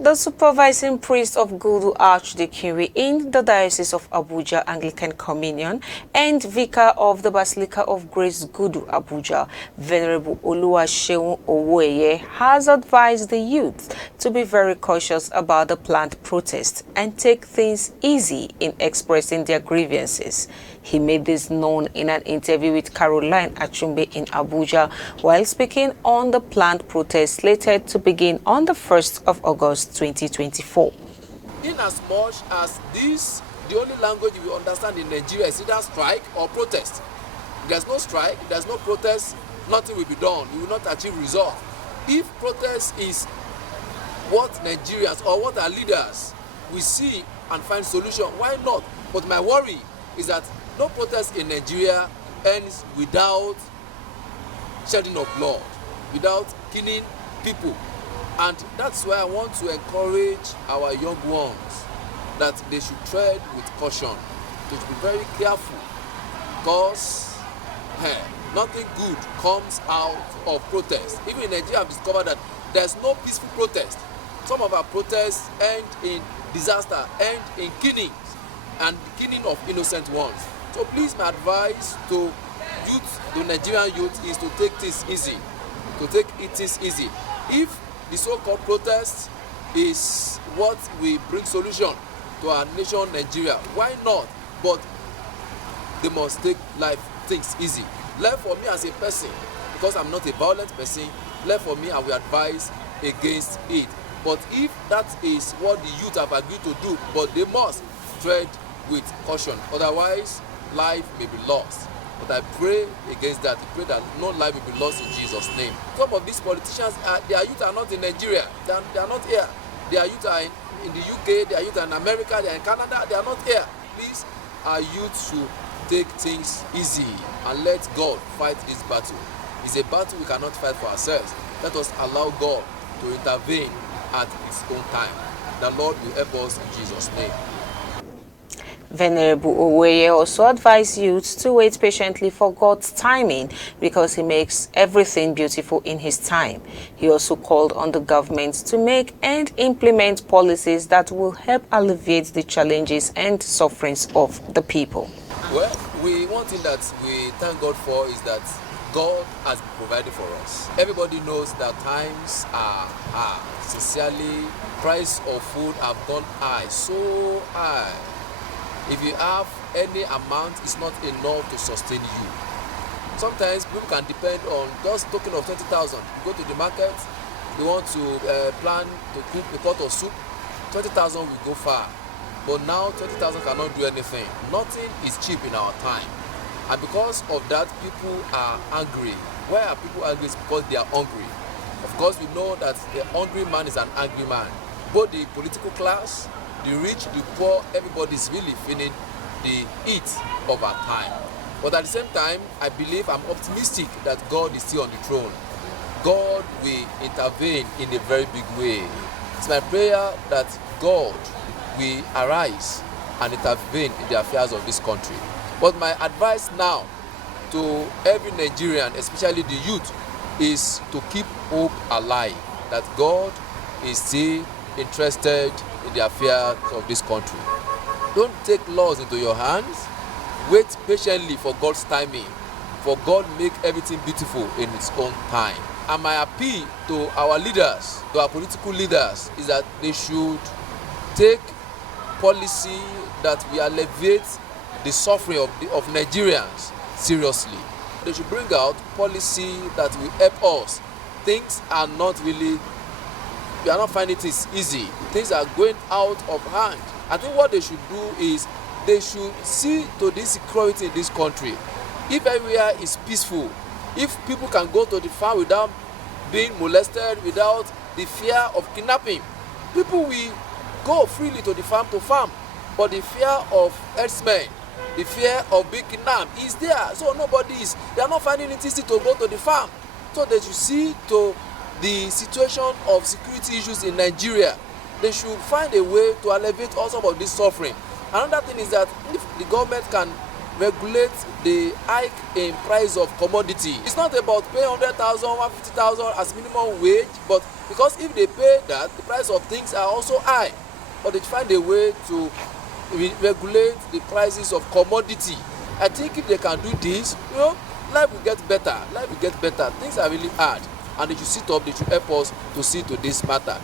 The supervising priest of Gudu Archdeaconry in the Diocese of Abuja Anglican Communion and vicar of the Basilica of Grace Gudu Abuja, Venerable Owoeye, has advised the youth to be very cautious about the planned protest and take things easy in expressing their grievances. He made this known in an interview with Caroline Achumbe in Abuja while speaking on the planned protest slated to begin on the 1st of August 2024. In as much as this, the only language we understand in Nigeria is either strike or protest. If there's no strike, if there's no protest, nothing will be done. We will not achieve result. If protest is what Nigerians or what our leaders will see and find solution, why not? But my worry is that no protest in Nigeria ends without shedding of blood, without killing people. And that's why I want to encourage our young ones that they should tread with caution. They should be very careful because nothing good comes out of protest. Even in Nigeria, I've discovered that there's no peaceful protest. Some of our protests end in disaster, end in killings and the killing of innocent ones. So please, my advice to youth, to Nigerian youth, is to take this easy. To take it easy. If the so-called protest is what will bring solution to our nation, Nigeria, why not? But they must take things easy. Left for me as a person, because I'm not a violent person, left for me, I will advise against it. But if that is what the youth have agreed to do, but they must tread with caution. Otherwise, life may be lost. But I pray against that. I pray that no life will be lost in Jesus' name. Some of these politicians, their youth are not in Nigeria. They are not here. Their youth are in the UK, their youth are in America, they are in Canada. They are not here. Please, our youth should take things easy and let God fight this battle. It's a battle we cannot fight for ourselves. Let us allow God to intervene at his own time. The Lord will help us in Jesus' name. Venerable Owoeye also advised youth to wait patiently for God's timing because he makes everything beautiful in his time. He also called on the government to make and implement policies that will help alleviate the challenges and sufferings of the people. Well, one thing that we thank God for is that God has provided for us. Everybody knows that times are high. Sincerely, price of food have gone high, so high. If you have any amount, it's not enough to sustain you. Sometimes people can depend on just token of 20,000. You go to the market, you want to plan to cook a pot of soup, 20,000 will go far. But now 20,000 cannot do anything. Nothing is cheap in our time. And because of that, people are angry. Why are people angry? It's because they are hungry. Of course, we know that the hungry man is an angry man. Both the political class, the rich, the poor, everybody is really feeling the heat of our time. But at the same time, I believe, I'm optimistic that God is still on the throne. God will intervene in a very big way. It's my prayer that God will arise and intervene in the affairs of this country. But my advice now to every Nigerian, especially the youth, is to keep hope alive, that God is still interested in the affairs of this country. Don't take laws into your hands. Wait patiently for God's timing. For God make everything beautiful in its own time. And my appeal to our leaders, to our political leaders, is that they should take policy that will alleviate the suffering of Nigerians seriously. They should bring out policy that will help us. Things are not really, we are not finding it easy. Things are going out of hand. I think what they should do is they should see to the security in this country. If everywhere is peaceful, if people can go to the farm without being molested, without the fear of kidnapping, people will go freely to the farm to farm. But the fear of herdsmen, the fear of being kidnapped is there. So they are not finding it easy to go to the farm. So they should see to the situation of security issues in Nigeria. They should find a way to alleviate all some of this suffering. Another thing is that if the government can regulate the hike in price of commodity, it's not about paying 100,000, 150,000 as minimum wage, but because if they pay that, the price of things are also high. But they find a way to regulate the prices of commodity. I think if they can do this, life will get better. Life will get better. Things are really hard, and they should sit up. They should help us to see to this matter.